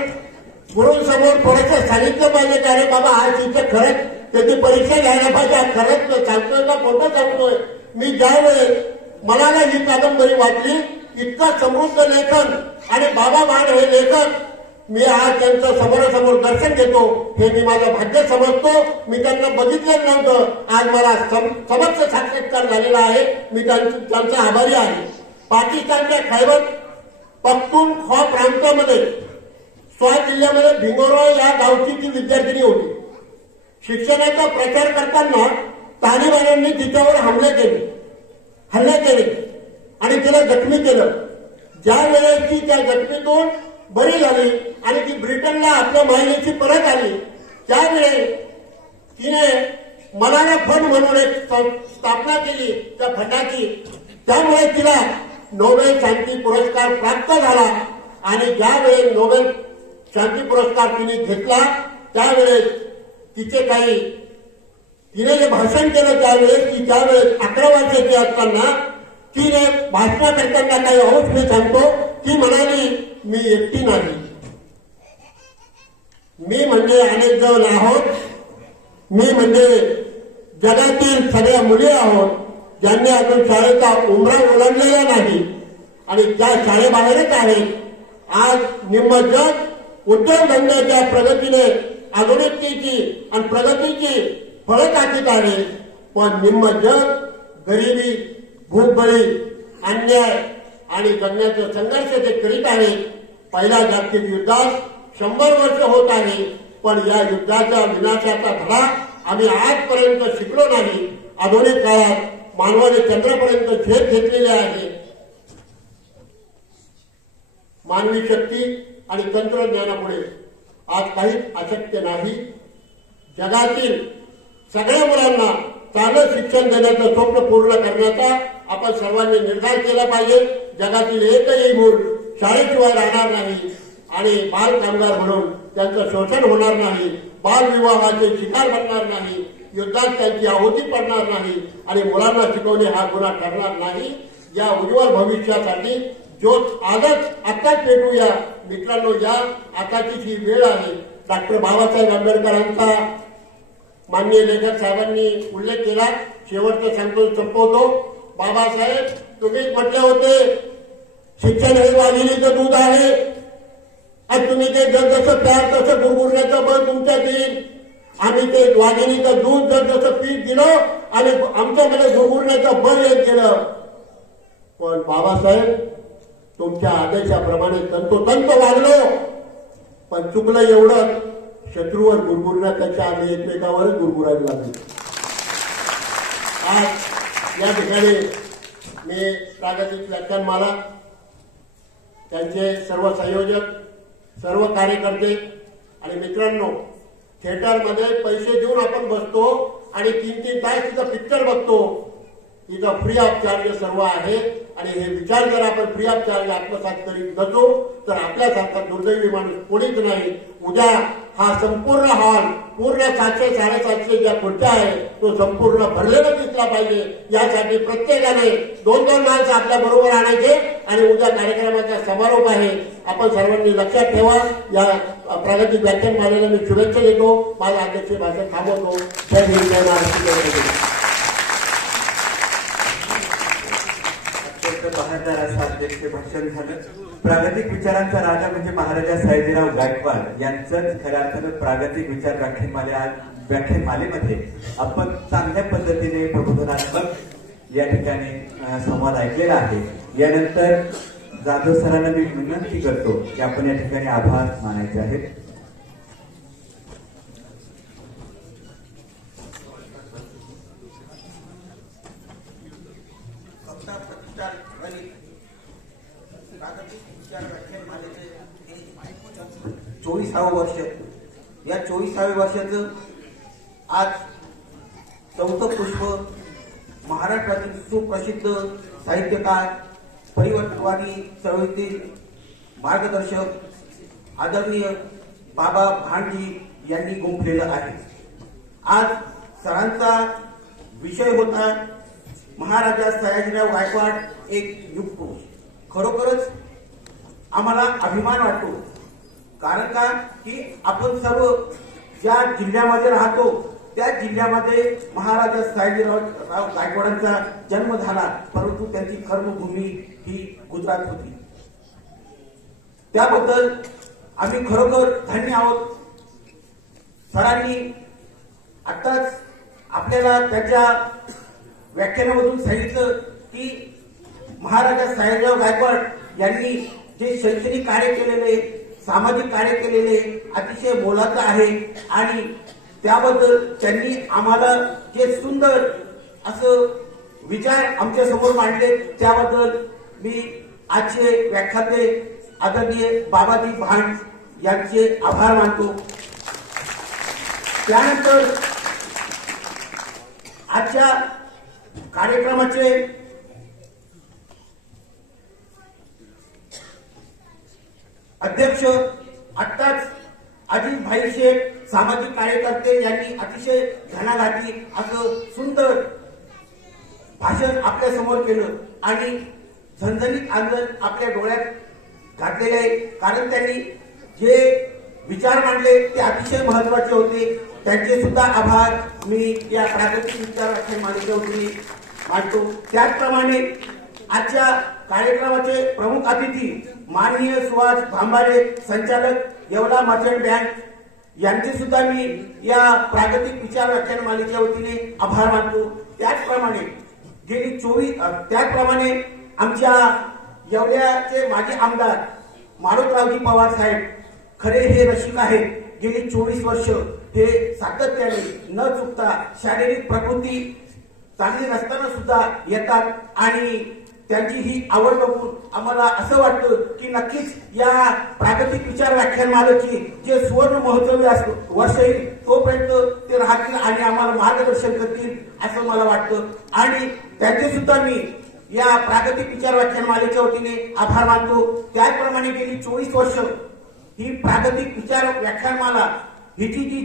गुरूंसमोर थोडंसं सांगितलं पाहिजे की अरे बाबा हा शिक्षक खरंच त्याची परीक्षा घ्यायला पाहिजे, खरंच सांगतोय का खोटं सांगतोय. मी ज्यावेळेस मलाला ही कादंबरी वाचली, इतकं समृद्ध लेखन आणि बाबा भाड हे लेखक मी आज त्यांचं समोरासमोर दर्शन घेतो हे मी माझं भाग्य समजतो. मी त्यांना बघितलं नव्हतं, आज मला समक्ष साक्षात्कार झालेला आहे. मी त्यांचा आभारी आहे. पाकिस्तानच्या खैबर पख्तूनख्वा प्रांतामध्ये स्वात जिल्ह्यामध्ये भिंगोरा या गावची ती विद्यार्थिनी होती. शिक्षणाचा प्रचार करताना तालिबान्यांनी तिच्यावर हल्ले केले आणि तिला जखमी केलं. ज्या वेळेस ती त्या जखमीतून बरी झाली आणि ती ब्रिटनला आपल्या महिलेची परत आली, त्यावेळेस तिने मलाला फंड म्हणून एक स्थापना केली त्या फंडाची. त्यामुळे तिला नोबेल शांती पुरस्कार प्राप्त झाला आणि ज्यावेळेस नोबेल शांती पुरस्कार तिने घेतला त्यावेळेस तिने जे भाषण केलं त्यावेळेस त्यावेळेस 11 वर्षाची असताना तिने भाषण करताना काही अंश मी सांगतो. ती म्हणाली मी एकटी नाही, मी म्हणजे अनेक जण आहोत. मी म्हणजे जगातील सगळ्या मुली आहोत ज्यांनी अजून शाळेचा उंबरा ओलांडलेला नाही आणि त्या शाळेबाहेरच आहेत. आज निम्म जग उद्योगधंद्याच्या प्रगतीने आधुनिकतेची आणि प्रगतीची फळं टाकीत आहे. पण निम्म जग गरिबी, भूकबळी, अन्याय आणि जगण्याचा संघर्ष ते करीत आहे. पहिल्या जागतिक युद्धात 100 वर्ष होत आहे, पण या युद्धाच्या विनाशाचा धडा आम्ही आजपर्यंत शिकलो नाही. आधुनिक काळात मानवाने चंद्रापर्यंत झेप घेतलेले आहे. मानवी शक्ती आणि तंत्रज्ञानामुळे आज काहीच अशक्य नाही. जगातील सगळ्या मुलांना चांगलं शिक्षण देण्याचं स्वप्न पूर्ण करण्याचा आपण सर्वांनी निर्धार केला पाहिजे. जगातील एकही मूल शाळेशिवाय राहणार नाही आणि बाल कामगार म्हणून त्यांचं शोषण होणार नाही, बालविवाहाचे शिकार बनणार नाही, युद्धात त्यांची आहुती पडणार नाही आणि मुलांना शिकवणे हा गुन्हा ठरणार नाही. या उज्ज्वल भविष्यासाठी ज्योत आजच आत्ताच पेटूया. मित्रांनो, या आताची ही वेळ आहे. डॉक्टर बाबासाहेब आंबेडकरांचा माननीय लेखक साहेबांनी उल्लेख केला. शेवटचं सांगतो, संपवतो. बाबासाहेब, तुम्ही म्हटले होते शिक्षण हे वाघिणीचं दूध आहे आणि तुम्ही ते जसं प्यार तसं गुरगुरण्याचं बळ तुमच्यात येईल. आम्ही ते वाघिणीचं दूध जसं पीठ दिलं आणि आमच्यामध्ये गुरगुरण्याचं बळ येत गेलं. पण बाबासाहेब, तुमच्या आदेशाप्रमाणे तंतोतंत वागलो, पण चुकलं एवढं, शत्रूवर गुरगुरण्यापेक्षा आम्ही एकमेकावरच गुरगुरायला लागलो. आज या ठिकाणी मी प्रागतिक व्याख्यानमाला, त्यांचे सर्व संयोजक, सर्व कार्यकर्ते आणि मित्रांनो, थिएटरमध्ये पैसे देऊन आपण बसतो आणि 3-3 तास तिथं पिक्चर बघतो. इथं फ्री ऑफ चार्ज सर्व आहे आणि हे विचार जर आपण फ्री ऑफ चार्ज आत्मसात करीत नसो तर आपल्यासारखा दुर्दैवी माणूस कोणीच नाही. उद्या हा संपूर्ण हॉल पूर्ण 700-750 ज्या खुर्च्या आहे तो संपूर्ण भरलेला दिसला पाहिजे. यासाठी प्रत्येकाने 2-2 माणसं आपल्या बरोबर आणायचे आणि उद्या कार्यक्रमाचा समारोप आहे. आपण सर्वांनी लक्षात ठेवा. या प्रागतिक व्याख्यानमालेला मी शुभेच्छा देतो. माझं अध्यक्ष भाषण थांबवतो. जय हिंद, जय महाराष्ट्र. बहादर असं अध्यक्ष भाषण झालं. प्रागतिक विचारांचा राजा म्हणजे महाराजा सयाजीराव गायकवाड यांचंच खऱ्या अर्थानं प्रागतिक विचार व्याख्यानमालेमध्ये आपण चांगल्या पद्धतीने प्रबोधनात्मक या ठिकाणी संवाद ऐकलेला आहे. यानंतर जाधव सरांना मी विनंती करतो की आपण या ठिकाणी आभार मानायचे आहेत. प्रागतिक विचार व्याख्यानमालेचे 24वे वर्ष. या 24व्या वर्षाचं आज 4थं पुष्प महाराष्ट्रातील सुप्रसिद्ध साहित्यकार, परिवर्तनवादी चळवळीतील मार्गदर्शक आदरणीय बाबा भांडजी यांनी गुंफलेलं आहे. आज सरांचा विषय होता महाराजा सयाजीराव गायकवाड एक युगपुरुष. खरोखरच आम्हाला अभिमान वाटतो. कारण का की आपण सर्व ज्या जिल्ह्यामध्ये राहतो त्या जिल्ह्यामध्ये महाराजा सयाजीराव गायकवाडांचा जन्म झाला, परंतु त्यांची कर्मभूमी ही गुजरात होती. त्याबद्दल आम्ही खरोखर धन्य आहोत. सरांनी आताच आपल्याला त्याच्या व्याख्यानामधून सांगितलं की महाराजा सयाजीराव गायकवाड यांनी जे शैक्षणिक कार्य केलेले, सामाजिक कार्य केलेले अतिशय मोलाचं आहे आणि त्याबद्दल त्यांनी आम्हाला जे सुंदर असं विचार आमच्या समोर मांडले त्याबद्दल मी आजचे व्याख्याते आदरणीय बाबाजी भांड यांचे आभार मानतो. त्यानंतर आजच्या कार्यक्रमाचे अध्यक्ष आत्ताच अजित भाई शेख सामाजिक कार्यकर्ते यांनी अतिशय घणाघाती असं सुंदर भाषण आपल्या समोर केलं आणि झणझणीत आंदोलन आपल्या डोळ्यात घातलेले आहे. कारण त्यांनी जे विचार मांडले ते अतिशय महत्वाचे होते. त्यांचे सुद्धा आभार मी या प्रागतिक विचार व्याख्यानमालेच्या वतीने मानतो. त्याचप्रमाणे आजच्या कार्यक्रमाचे प्रमुख अतिथी माननीय सुहास भांबारे, संचालक येवला मर्चंट बँक यांचे सुद्धा मी या प्रागतिक विचार व्याख्यान मालिकेच्या वतीने आभार मानतो. त्याचप्रमाणे आमच्या येवल्याचे माजी आमदार मारुतरावजी पवार साहेब खरे हे रसिक आहेत. गेली 24 वर्ष हे सातत्याने न चुकता शारीरिक प्रकृती चांगली नसताना सुद्धा येतात आणि त्यांची ही आवड बघून आम्हाला असं वाटतं की नक्कीच या प्रागतिक विचार व्याख्यानमालेची जे सुवर्ण महोत्सवी वर्ष येईल तोपर्यंत ते राहतील आणि आम्हाला मार्गदर्शन करतील असं मला वाटतं. आणि त्यांचे सुद्धा मी या प्रागतिक विचार व्याख्यानमालेच्या वतीने आभार मानतो. त्याचप्रमाणे गेली 24 वर्ष ही प्रागतिक विचार व्याख्यानमाला हिची जी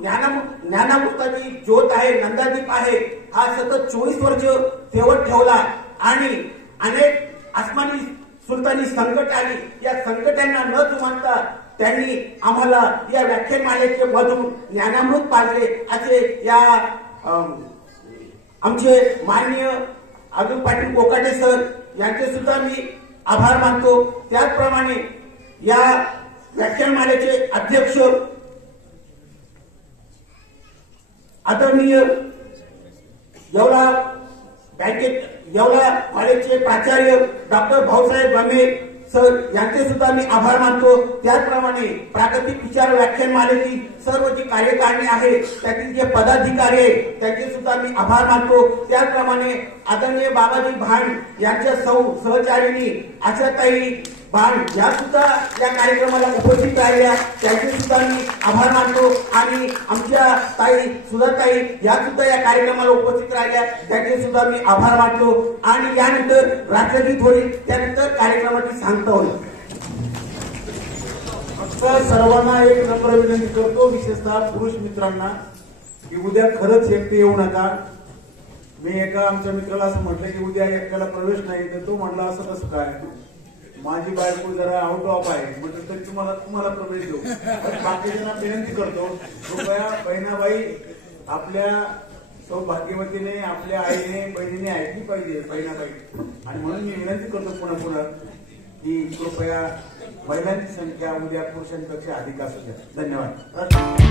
ज्ञानामृताची ज्योत आहे, नंदादीप आहे, हा सतत 24 वर्ष तेवत ठेवला आणि अनेक आसमानी सुलतानी संकट आली. या संकटांना न जुमानता त्यांनी आम्हाला या व्याख्यानमालेचे मधून ज्ञानामृत पाजले असे या आमचे माननीय अब्दुल पाटील कोकाटे सर यांचे सुद्धा मी आभार मानतो. त्याचप्रमाणे या व्याख्यानमालेचे अध्यक्ष आदरणीय येवला कॉलेजचे प्राचार्य डॉक्टर भाऊसाहेब गमे सर यांचे सुद्धा मी आभार मानतो. त्याचप्रमाणे प्रागतिक विचार व्याख्यानमालेची सर्व जी कार्यकारिणी आहे त्यातील जे पदाधिकारी आहे त्यांचे सुद्धा मी आभार मानतो. त्याचप्रमाणे आदरणीय बाबाजी भांड यांच्या सहचारिणी आशाताई भांड या सुद्धा या कार्यक्रमाला उपस्थित राहिल्या, त्यांचे सुद्धा मी आभार मानतो. आणि आमच्या ताई सुधाताई या सुद्धा या कार्यक्रमाला उपस्थित राहिल्या, त्यांचे सुद्धा मी आभार मानतो. आणि यानंतर राष्ट्रगीत होईल, त्यानंतर कार्यक्रमाची सांगता होईल. तर सर्वांना एक नम्र विनंती करतो, विशेषतः पुरुष मित्रांना, की उद्या खरंच एकटे येऊ नका. मी एका आमच्या मित्राला असं म्हटलं की उद्या एकट्याला प्रवेश नाही, तर तो म्हणला असं कसं काय, माझी बायको जरा आउट ऑफ आहे, म्हटलं तर तुम्हाला प्रवेश देऊ. बाकीच्यांना विनंती करतो, कृपया बहिणाबाई आपल्या सौभाग्यवतीने, आपल्या आईने, बहिणीने ऐकली पाहिजे बहिणाबाई. आणि म्हणून मी विनंती करतो पुन्हा की कृपया महिलांची संख्या उद्या पुरुषांपेक्षा अधिक असू द्या. धन्यवाद.